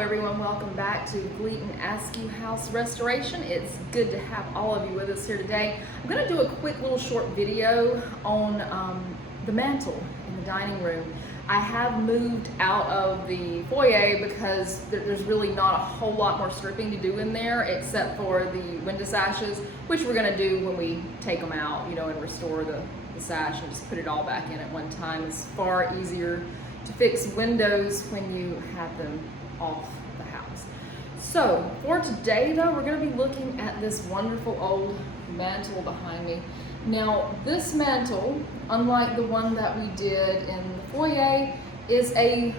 everyone, welcome back to Gleaton-Askew House Restoration. It's good to have all of you with us here today. I'm going to do a quick little short video on the mantle in the dining room. I have moved out of the foyer because there's really not a whole lot more stripping to do in there except for the window sashes, which we're going to do when we take them out, and restore the sash and just put it all back in at one time. It's far easier to fix windows when you have them off the house. So for today though, we're going to be looking at this wonderful old mantle behind me. Now this mantle, unlike the one that we did in the foyer, is a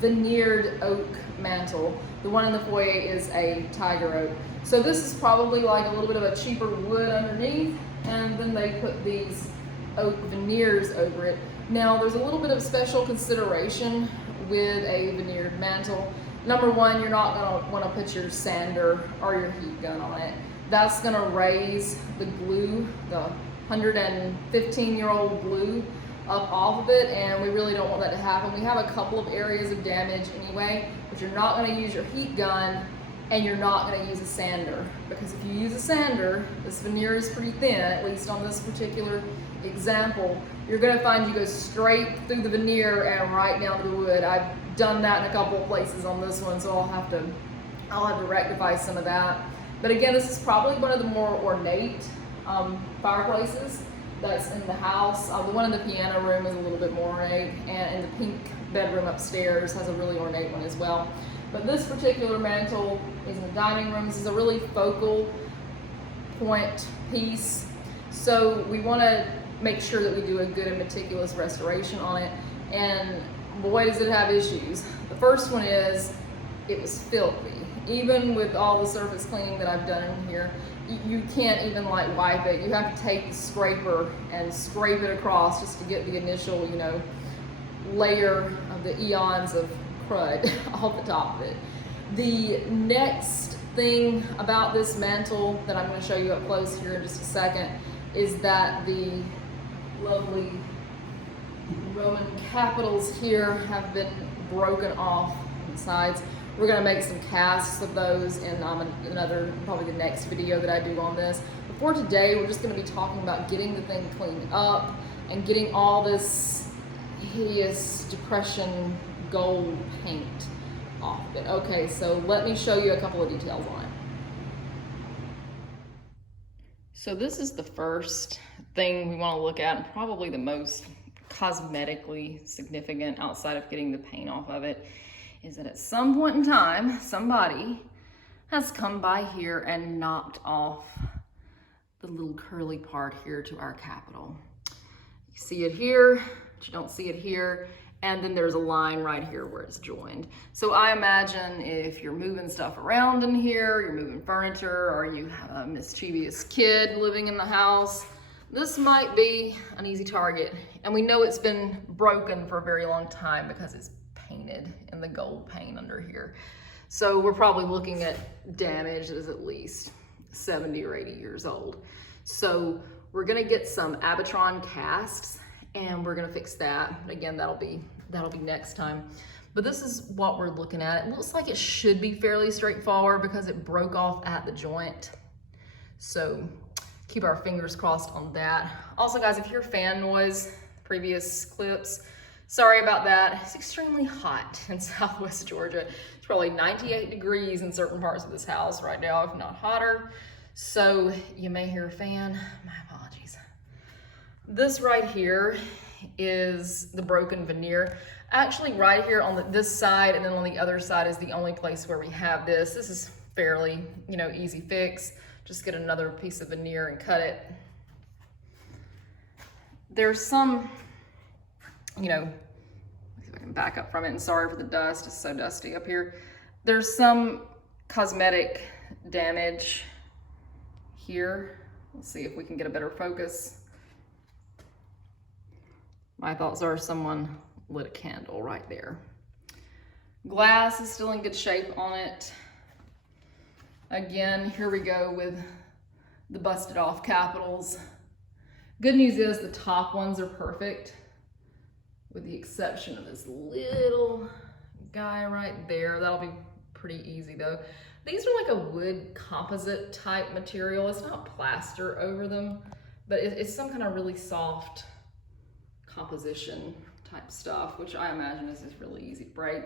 veneered oak mantle. The one in the foyer is a tiger oak. So this is probably like a little bit of a cheaper wood underneath, and then they put these oak veneers over it. Now there's a little bit of special consideration with a veneered mantle. Number one, you're not going to want to put your sander or your heat gun on it. That's going to raise the glue, the 115-year-old glue, up off of it, and we really don't want that to happen. We have a couple of areas of damage anyway, but you're not going to use your heat gun and you're not going to use a sander, because if you use a sander, this veneer is pretty thin, at least on this particular example, you're going to find you go straight through the veneer and right down to the wood. I've done that in a couple of places on this one, so I'll have to rectify some of that. But again, this is probably one of the more ornate fireplaces that's in the house. The one in the piano room is a little bit more ornate, and the pink bedroom upstairs has a really ornate one as well. But this particular mantle is in the dining room. This is a really focal point piece. So we want to make sure that we do a good and meticulous restoration on it. And boy, does it have issues. The first one is it was filthy. Even with all the surface cleaning that I've done in here, you can't even like wipe it. You have to take the scraper and scrape it across just to get the initial, layer of the eons of crud off the top of it. The next thing about this mantle that I'm going to show you up close here in just a second is that the lovely Roman capitals here have been broken off on the sides. We're going to make some casts of those in another, probably the next video that I do on this. But for today, we're just going to be talking about getting the thing cleaned up and getting all this hideous depression gold paint off of it. Okay, so let me show you a couple of details on it. So this is the first thing we want to look at, and probably the most cosmetically significant outside of getting the paint off of it, is that at some point in time, somebody has come by here and knocked off the little curly part here to our capital. You see it here, but you don't see it here. And then there's a line right here where it's joined. So I imagine if you're moving stuff around in here, you're moving furniture, or you have a mischievous kid living in the house, this might be an easy target. And we know it's been broken for a very long time because it's painted in the gold paint under here. So we're probably looking at damage that is at least 70 or 80 years old. So we're gonna get some Abitron casts and we're gonna fix that. But again, that'll be next time. But this is what we're looking at. It looks like it should be fairly straightforward because it broke off at the joint. So keep our fingers crossed on that. Also guys, if you hear fan noise, previous clips, sorry about that. It's extremely hot in Southwest Georgia. It's probably 98 degrees in certain parts of this house right now, if not hotter. So you may hear a fan, my apologies. This right here is the broken veneer. Actually right here on this side, and then on the other side is the only place where we have this. This is fairly, easy fix. Just get another piece of veneer and cut it. There's some, let's see if I can back up from it, and sorry for the dust, it's so dusty up here. There's some cosmetic damage here. Let's see if we can get a better focus. My thoughts are someone lit a candle right there. Glass is still in good shape on it. Again, here we go with the busted off capitals. Good news is the top ones are perfect, with the exception of this little guy right there. That'll be pretty easy though. These are like a wood composite type material. It's not plaster over them, but it's some kind of really soft composition type stuff, which I imagine is just really easy to break.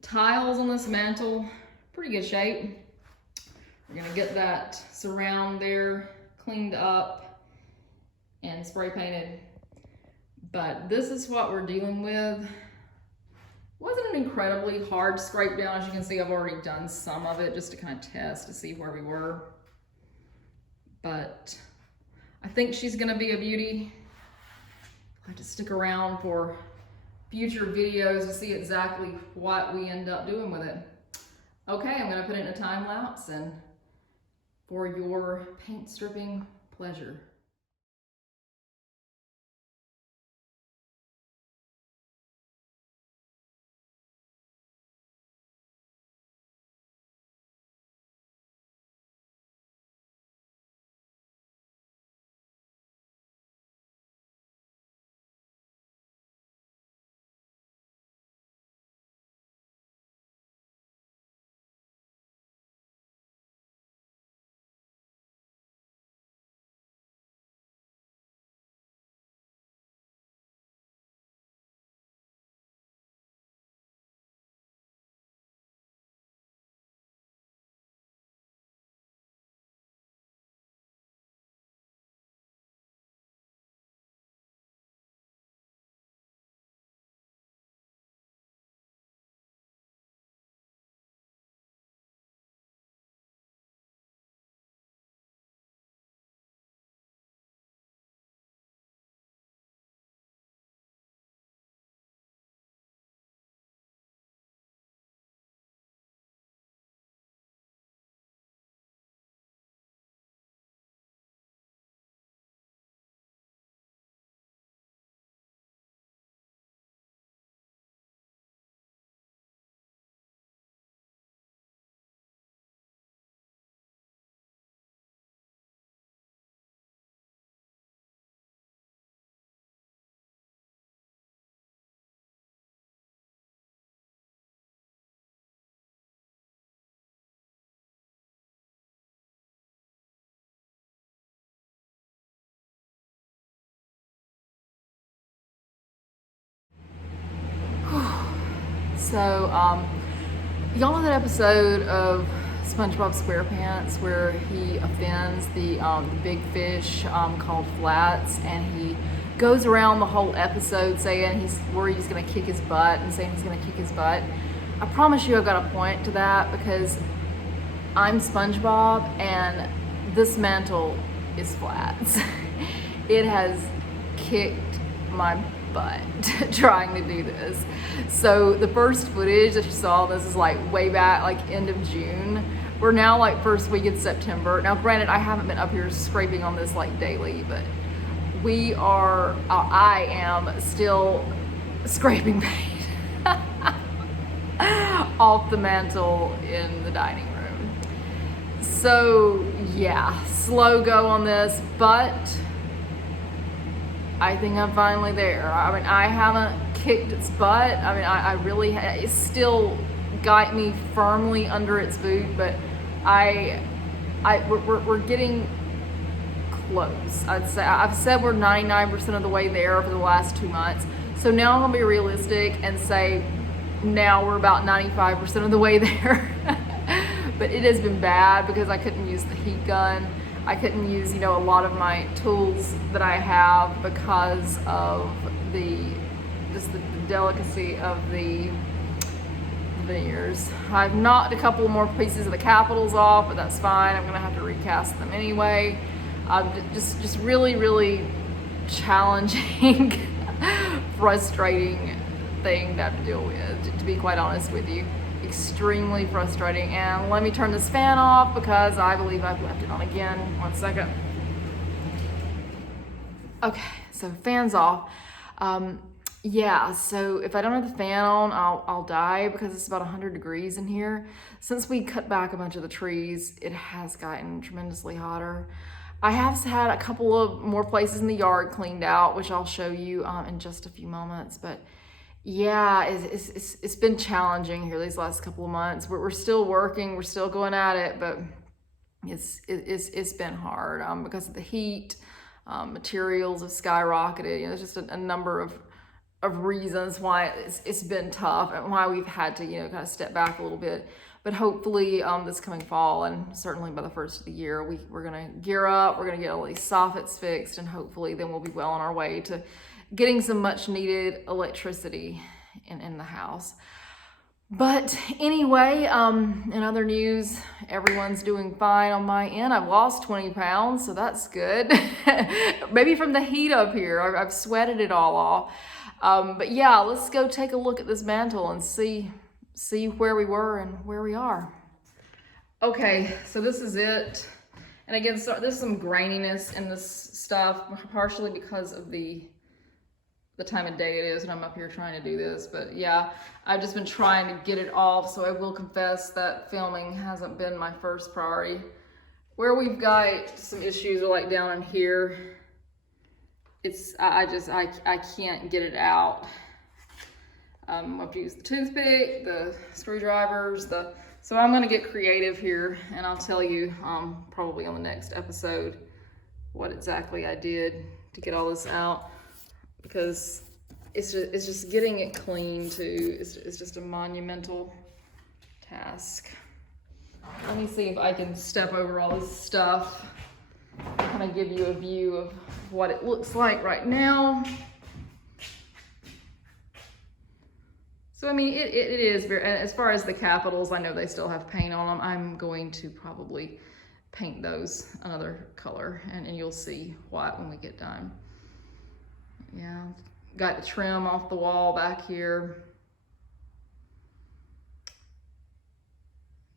Tiles on this mantle, pretty good shape. We're gonna get that surround there cleaned up and spray painted. But this is what we're dealing with. Wasn't an incredibly hard scrape down. As you can see, I've already done some of it just to kind of test to see where we were. But I think she's gonna be a beauty. I have to stick around for future videos to see exactly what we end up doing with it. Okay, I'm gonna put it in a time lapse and for your paint stripping pleasure. So, y'all know that episode of SpongeBob SquarePants where he offends the big fish called Flats, and he goes around the whole episode saying he's worried he's gonna kick his butt and saying he's gonna kick his butt. I promise you I've got a point to that because I'm SpongeBob and this mantle is Flats. It has kicked my butt trying to do this. So the first footage that you saw, this is like way back, like end of June. We're now like first week in September. Now granted, I haven't been up here scraping on this like daily, but I am still scraping paint off the mantle in the dining room. So yeah, slow go on this, but I think I'm finally there. I mean, I haven't kicked its butt. I mean, I really, it's still got me firmly under its boot, but we're getting close. I'd say, I've said we're 99% of the way there for the last 2 months. So now I'm gonna be realistic and say now we're about 95% of the way there. But it has been bad because I couldn't use the heat gun. I couldn't use, a lot of my tools that I have because of the delicacy of the veneers. I've knocked a couple more pieces of the capitals off, but that's fine. I'm gonna have to recast them anyway. Just really, really challenging, frustrating thing to have to deal with, to be quite honest with you. Extremely frustrating. And let me turn this fan off because I believe I've left it on again. 1 second. Okay, so fan's off. Yeah, so if I don't have the fan on, I'll die because it's about 100 degrees in here. Since we cut back a bunch of the trees, it has gotten tremendously hotter. I have had a couple of more places in the yard cleaned out, which I'll show you in just a few moments, but Yeah, it's been challenging here these last couple of months. We're still working, we're still going at it, but it's been hard because of the heat. Materials have skyrocketed. You know, there's just a number of reasons why it's been tough and why we've had to, you know, kind of step back a little bit. But hopefully this coming fall, and certainly by the first of the year, we're gonna gear up, we're gonna get all these soffits fixed, and hopefully then we'll be well on our way to getting some much needed electricity in the house. But anyway, in other news, everyone's doing fine on my end. I've lost 20 pounds, so that's good. Maybe from the heat up here. I've sweated it all off. But yeah, let's go take a look at this mantle and see where we were and where we are. Okay, so this is it. And again, so there's some graininess in this stuff, partially because of the time of day it is, and I'm up here trying to do this. But yeah, I've just been trying to get it off, so I will confess that filming hasn't been my first priority. Where we've got some issues are like down in here. I can't get it out. I have to use the toothpick, the screwdrivers, so I'm gonna get creative here, and I'll tell you probably on the next episode what exactly I did to get all this out, because it's just getting it clean too. It's just a monumental task. Let me see if I can step over all this stuff and kind of give you a view of what it looks like right now. So I mean, it is very, as far as the capitals, I know they still have paint on them. I'm going to probably paint those another color, and you'll see what when we get done. Yeah, got the trim off the wall back here.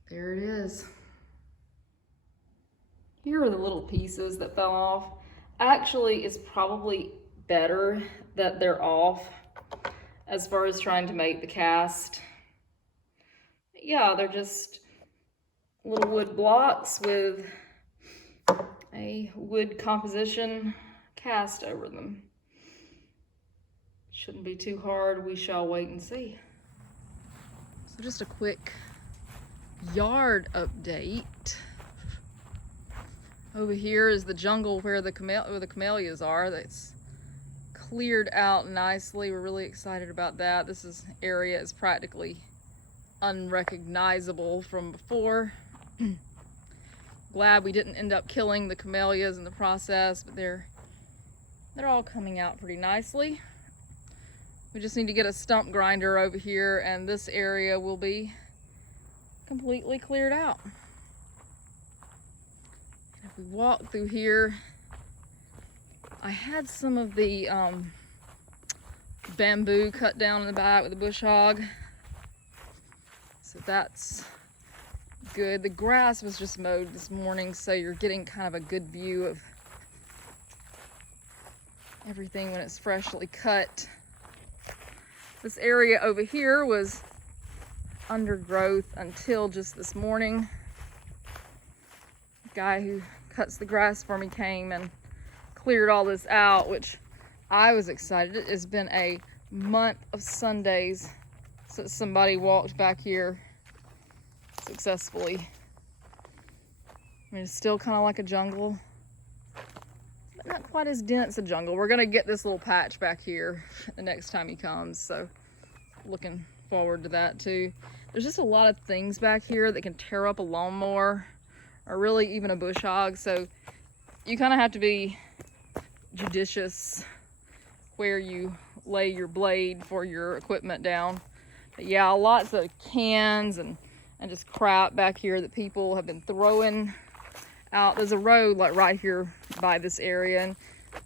There it is. Here are the little pieces that fell off. Actually, it's probably better that they're off as far as trying to make the cast. Yeah, they're just little wood blocks with a wood composition cast over them. Shouldn't be too hard. We shall wait and see. So just a quick yard update. Over here is the jungle where the camellias are. That's cleared out nicely. We're really excited about that. This area is practically unrecognizable from before. Glad we didn't end up killing the camellias in the process, but they're all coming out pretty nicely. We just need to get a stump grinder over here, and this area will be completely cleared out. And if we walk through here, I had some of the bamboo cut down in the back with the bush hog, so that's good. The grass was just mowed this morning, so you're getting kind of a good view of everything when it's freshly cut. This area over here was undergrowth until just this morning. The guy who cuts the grass for me came and cleared all this out, which I was excited. It has been a month of Sundays since somebody walked back here successfully. I mean, it's still kind of like a jungle, but not quite as dense a jungle. We're gonna get this little patch back here the next time he comes, so looking forward to that too. There's just a lot of things back here that can tear up a lawnmower or really even a bush hog, so you kind of have to be judicious where you lay your blade for your equipment down. But yeah, lots of cans and just crap back here that people have been throwing out. There's a road like right here by this area, and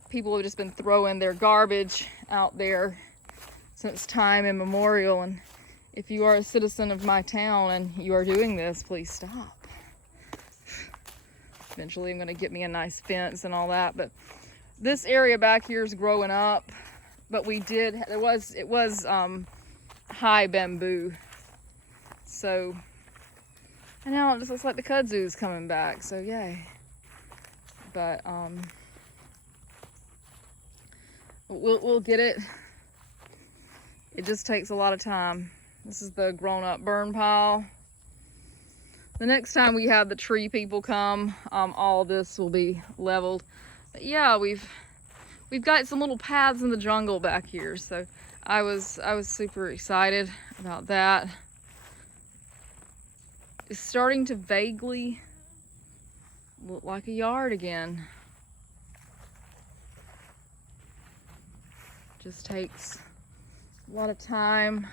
people have just been throwing their garbage out there since time immemorial. And if you are a citizen of my town and you are doing this, please stop. Eventually I'm going to get me a nice fence and all that, but this area back here is growing up. But it was high bamboo, so, and now it just looks like the kudzu's coming back, so yay. But we'll get it It just takes a lot of time. This is the grown-up burn pile. The next time we have the tree people come, all this will be leveled. But yeah, we've got some little paths in the jungle back here, so I was super excited about that. It's starting to vaguely look like a yard again. Just takes a lot of time,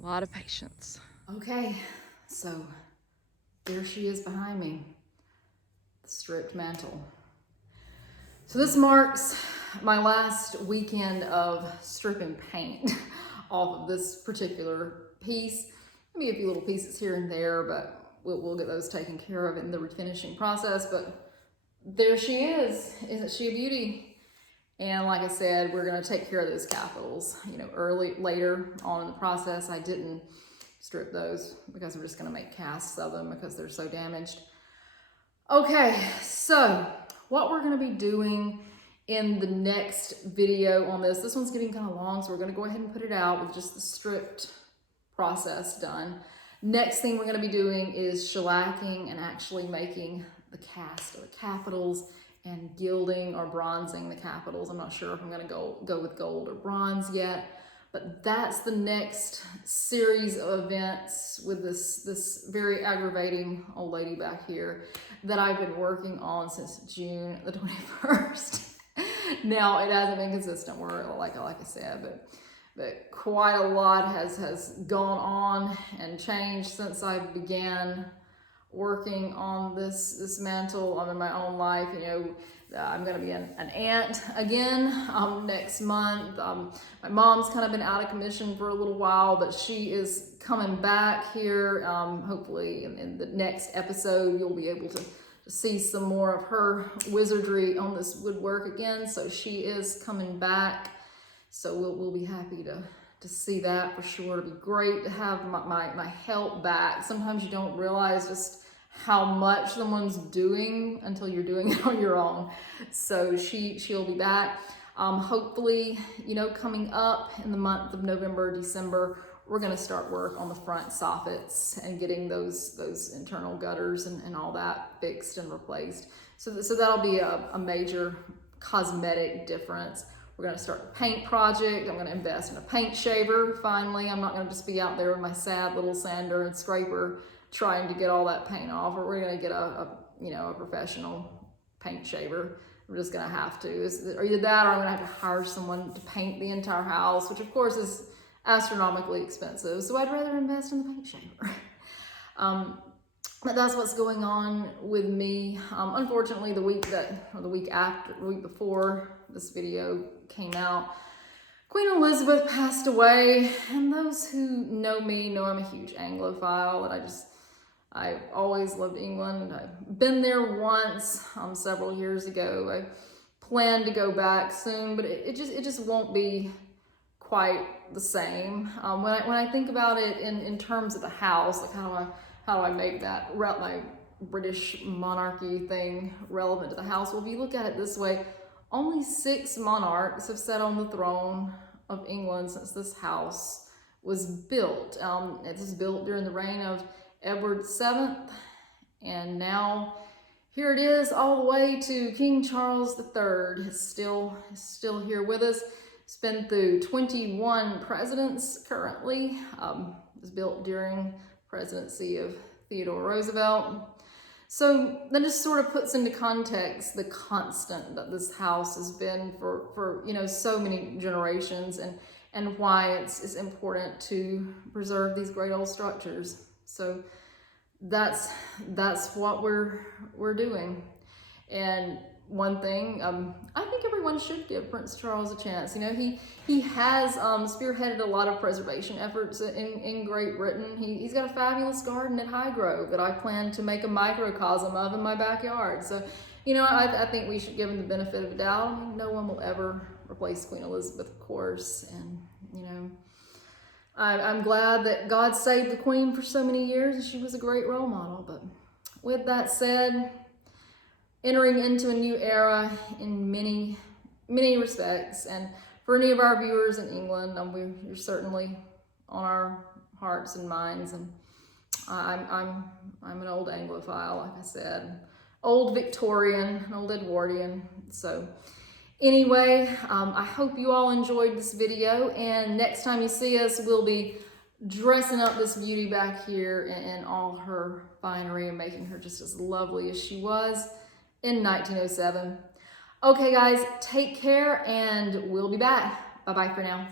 a lot of patience. Okay, so there she is behind me, the stripped mantle. So this marks my last weekend of stripping paint off of this particular piece. Maybe a few little pieces here and there, but we'll get those taken care of in the refinishing process. But there she is. Isn't she a beauty? And like I said, we're gonna take care of those capitals. You know, later on in the process, I didn't strip those because we're just gonna make casts of them because they're so damaged. Okay, so what we're gonna be doing in the next video on this one's getting kind of long, so we're gonna go ahead and put it out with just the stripped process done. Next thing we're gonna be doing is shellacking and actually making the cast of the capitals and gilding or bronzing the capitals. I'm not sure if I'm gonna go with gold or bronze yet, but that's the next series of events with this very aggravating old lady back here that I've been working on since June the 21st. Now, it hasn't been consistent work, like I said, but quite a lot has gone on and changed since I began working on this mantle in my own life. You know, I'm gonna be an aunt again next month. My mom's kind of been out of commission for a little while, but she is coming back here. Hopefully in the next episode, you'll be able to see some more of her wizardry on this woodwork again. So she is coming back. So we'll be happy to see that for sure. It'll be great to have my help back. Sometimes you don't realize just how much someone's doing until you're doing it on your own. So she'll be back. Hopefully, you know, coming up in the month of November, December, we're gonna start work on the front soffits and getting those internal gutters and all that fixed and replaced. So that'll be a major cosmetic difference. We're gonna start the paint project. I'm gonna invest in a paint shaver, finally. I'm not gonna just be out there with my sad little sander and scraper trying to get all that paint off, or we're gonna get a professional paint shaver. We're just gonna have to. Or either that, or I'm gonna have to hire someone to paint the entire house, which of course is astronomically expensive. So I'd rather invest in the paint shaver. But that's what's going on with me. Unfortunately, the week before this video came out, Queen Elizabeth passed away, and those who know me know I'm a huge Anglophile, and I've always loved England. I've been there once, several years ago. I plan to go back soon, but it just won't be quite the same. When I think about it in terms of the house, like how do I make that my British monarchy thing relevant to the house? Well, if you look at it this way, only 6 monarchs have sat on the throne of England since this house was built. It was built during the reign of Edward VII, and now here it is all the way to King Charles III. It's still here with us. It's been through 21 presidents currently. It was built during presidency of Theodore Roosevelt. So that just sort of puts into context the constant that this house has been for you know, so many generations, and why it's important to preserve these great old structures. So that's what we're doing. And one thing, I think everyone should give Prince Charles a chance. You know, he has spearheaded a lot of preservation efforts in Great Britain. He's got a fabulous garden at Highgrove that I plan to make a microcosm of in my backyard. So, you know, I think we should give him the benefit of the doubt. I mean, no one will ever replace Queen Elizabeth, of course. And, you know, I'm glad that God saved the Queen for so many years, and she was a great role model. But with that said, entering into a new era in many respects, and for any of our viewers in England, you're certainly on our hearts and minds. And I'm an old Anglophile, like I said, old Victorian, old Edwardian. So anyway, I hope you all enjoyed this video, and next time you see us, we'll be dressing up this beauty back here in all her finery and making her just as lovely as she was in 1907. Okay guys, take care, and we'll be back. Bye-bye for now.